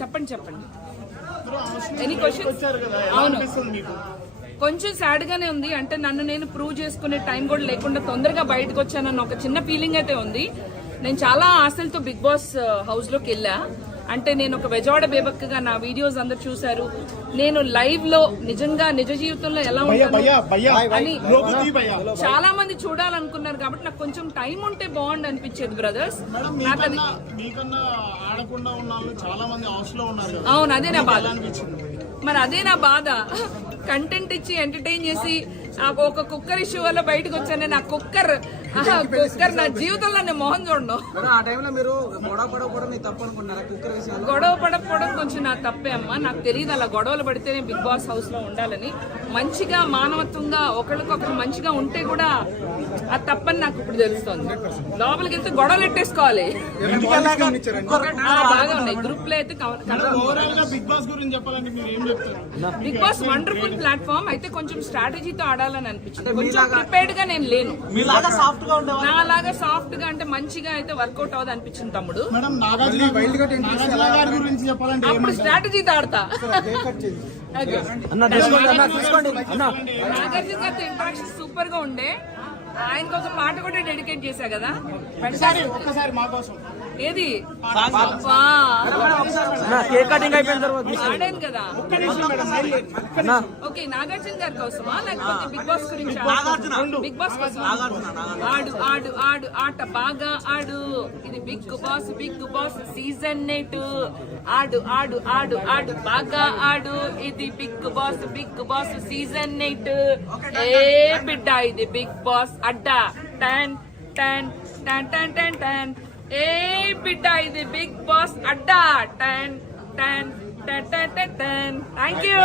చెప్పండి any questions? అవును, కొంచెం సాడ్ గానే ఉంది. అంటే నన్ను నేను ప్రూవ్ చేసుకునే టైం కూడా లేకుండా తొందరగా బయటకు వచ్చానన్న ఒక చిన్న ఫీలింగ్ అయితే ఉంది. నేను చాలా ఆశలతో బిగ్ బాస్ హౌస్ లోకి వెళ్ళా. అంటే నేను ఒక బెజవాడ బేబక్కగా నా వీడియోస్ అందరు చూశారు. నేను లైవ్ లో నిజంగా నిజ జీవితంలో ఎలా ఉంటాను అని చాలా మంది చూడాలనుకున్నారు. కాబట్టి నాకు కొంచెం టైం ఉంటే బాగుండు అనిపించేది బ్రదర్స్. అవును, అదే నా బాధ. మరి అదే నా బాధ. కంటెంట్ ఇచ్చి ఎంటర్టైన్ చేసి ఒక కుక్కర్ ఇష్యూ వల్ల బయటకు వచ్చాను. నా కుక్కర్ నా జీవితంలో నేను మొహం చూడను. గొడవ పడకపోవడం కొంచెం నా తప్పే అమ్మా. నాకు తెలియదు అలా గొడవలు పడితేనే బిగ్ బాస్ హౌస్ లో ఉండాలని. మంచిగా మానవత్వంగా ఒకరికొకరు మంచిగా ఉంటే కూడా అది తప్పని నాకు ఇప్పుడు తెలుస్తుంది. లోపలికి వెళ్తే గొడవలు పెట్టేసుకోవాలి. బాగా ఉన్నాయి గ్రూప్ లో అయితే. Big boss wonderful platform. అయితే కొంచెం స్ట్రాటజీతో ఆడాలని అనిపించింది. కొంచెం ప్రిపేర్డ్ గా నేను లేను. నాలాగా సాఫ్ట్ గా అంటే మంచిగా అయితే వర్కౌట్ అవ్వదు అనిపించింది తమ్ముడు. అప్పుడు స్ట్రాటజీతో ఆడతా. నాగార్జున గారితో ఇంటరాక్షన్ సూపర్ గా ఉండే. ఆయన కోసం పాట కూడా డెడికేట్ చేశా కదా. ఏది ఆడాను కదా. ఓకే, నాగార్జున గారి కోసమా లేకపోతే బిగ్ బాస్ గురించి? బిగ్ బాస్ కోసం. ఆడు ఆడు ఆడు ఆట బాగా ఆడు. ఇది బిగ్ బాస్ సీజన్ 8. ఆడు ఆడు ఆడు ఆడు బాగా ఆడు. ఇది బిగ్ బాస్ సీజన్ 8. ఏ బిడ్డ ఇది బిగ్ బాస్ అడ్డా. టన్ టన్ టన్ టన్ టన్ టన్. ఏ బిడ్డ ఇది బిగ్ బాస్ అడ్డా. టన్ టన్ టన్ టన్ టన్. Thank you.